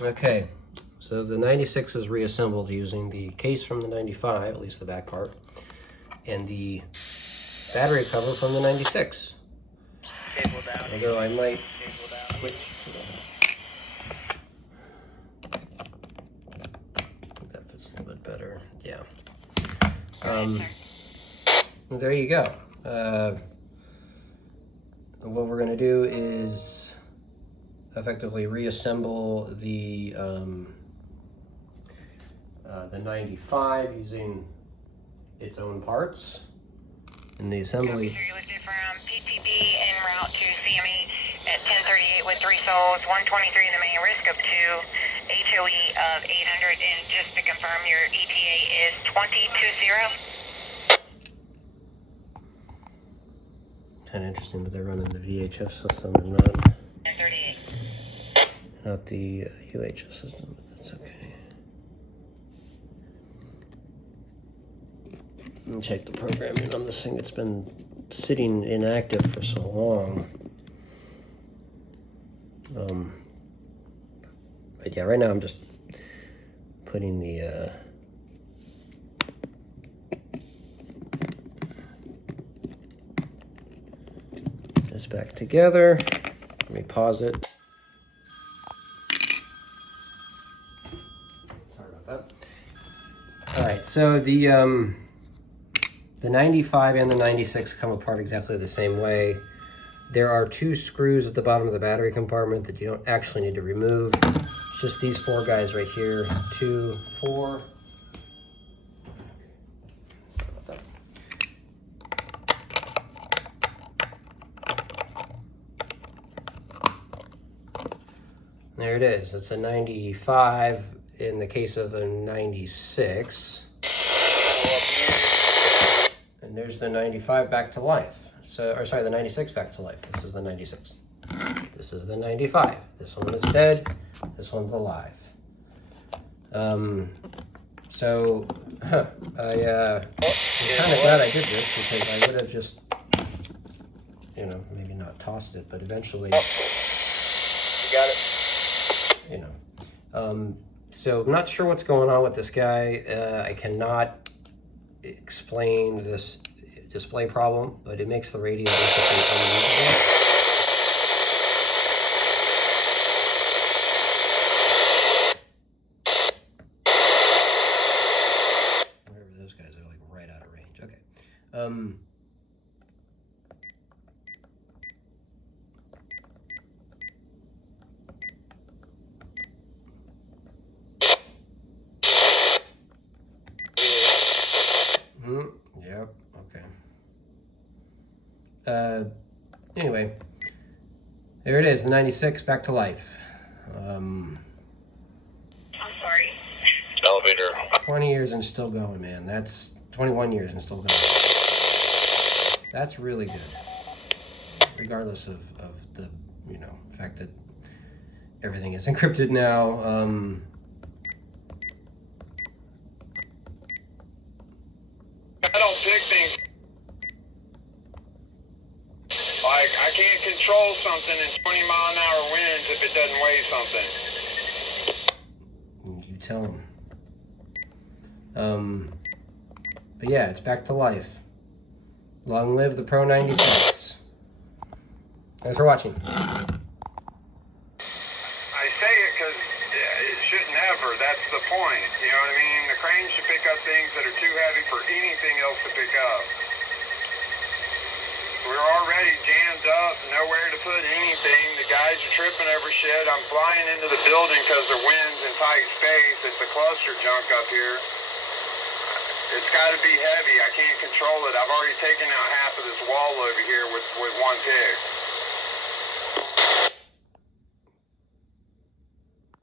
Okay, so the 96 is reassembled using the case from the 95, at least the back part, and the battery cover from the 96. Although I might switch to the... I think that fits a little bit better. Yeah. There you go. What we're going to do is effectively reassemble the 95 using its own parts. In the assembly. You're listed from PTB en route to CME at 1038 with 3 souls, 123 in the main, risk of 2, HOE of 800, and just to confirm your ETA is 220. Kind of interesting that they're running the VHF system and not 1038. Not the UHF system, but that's okay. Let me check the programming on this thing. It's been sitting inactive for so long. But yeah, right now I'm just putting the this back together. Let me pause it. Sorry about that. All right, so the 95 and the 96 come apart exactly the same way. There are 2 screws at the bottom of the battery compartment that you don't actually need to remove. It's just these 4 guys right here. 2, 4. Sorry about that. There it is. It's a 95 in the case of a 96. And there's the 95 back to life. So, or sorry, the 96 back to life. This is the 96. This is the 95. This one is dead. This one's alive. I'm kind of glad I did this because I would have just, you know, maybe not tossed it, but eventually, you got it. You know. So I'm not sure what's going on with this guy. I cannot explain this display problem, but it makes the radio basically unusable. Whatever those guys are, like right out of range. Okay. Yep. Okay. Anyway, there it is, the 96 back to life. I'm sorry. Elevator. 20 years and still going, man. That's 21 years and still going. That's really good. Regardless of the, you know, fact that everything is encrypted now. I don't pick things. Like, I can't control something in 20-mile-an-hour winds if it doesn't weigh something. You tell them. But yeah, it's back to life. Long live the Pro-96. Thanks for watching. I say it because it shouldn't ever. That's the point. You know what I mean? The crane should pick up things that are too heavy for anything else to pick up. We're already jammed up, nowhere to put anything. The guys are tripping over shit. I'm flying into the building because the wind's in tight space. It's a cluster junk up here. It's got to be heavy. I can't control it. I've already taken out half of this wall over here with one pick.